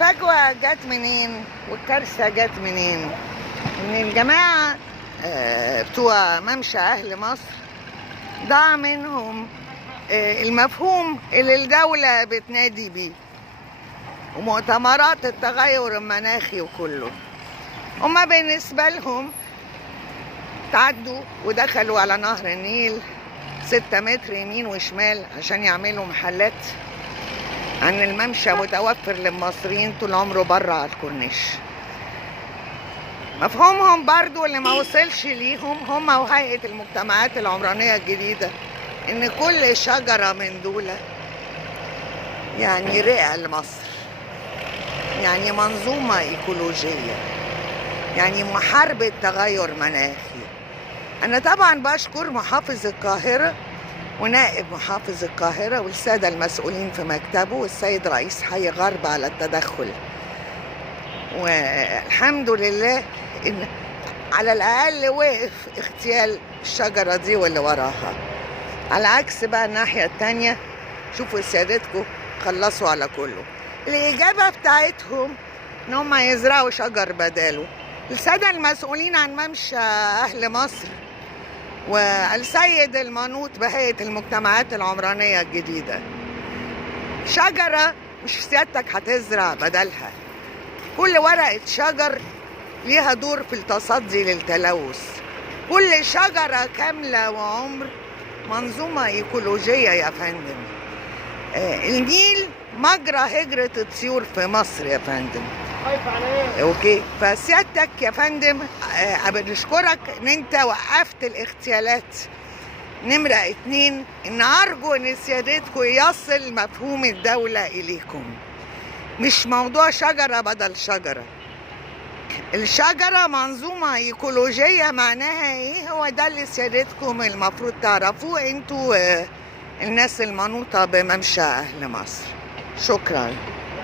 الفجوة جت منين والكارثة جت منين؟ ان الجماعة بتوع ممشى اهل مصر ضاع منهم المفهوم اللي الدولة بتنادي بيه ومؤتمرات التغير المناخي وكله. هما بالنسبة لهم تعدوا ودخلوا على نهر النيل 6 متر يمين وشمال عشان يعملوا محلات، عن الممشى متوفر للمصريين طول عمره بره على الكورنيش. مفهومهم برضو اللي ما وصلش ليهم هما وهيئة المجتمعات العمرانية الجديدة ان كل شجرة من دول يعني رئة لمصر، يعني منظومة ايكولوجية، يعني محاربة تغير مناخي. انا طبعا بشكر محافظ القاهرة ونائب محافظ القاهرة والسادة المسؤولين في مكتبه والسيد رئيس حي غرب على التدخل، والحمد لله إن على الأقل وقف اغتيال الشجرة دي واللي وراها. على عكس بقى الناحية التانية، شوفوا سيادتكم خلصوا على كله. الإجابة بتاعتهم إن هم يزرعوا شجر بداله. السادة المسؤولين عن ممشى أهل مصر والسيد المنوط بهيئة المجتمعات العمرانية الجديدة، شجرة مش سيادتك هتزرع بدلها. كل ورقة شجر ليها دور في التصدي للتلوث. كل شجرة كاملة وعمر منظومة ايكولوجية يا فندم. النيل مجرى هجرة الطيور في مصر يا فندم. اوكي، فسيادتك يا فندم بنشكرك ان انت وقفت الاغتيالات. نمرة 2، ان ارجو ان سيادتكم يصل مفهوم الدولة اليكم، مش موضوع شجرة بدل شجرة. الشجرة منظومة ايكولوجية، معناها ايه؟ هو ده اللي سيادتكم المفروض تعرفوه انتوا الناس المنوطة بممشى اهل مصر. شكرا.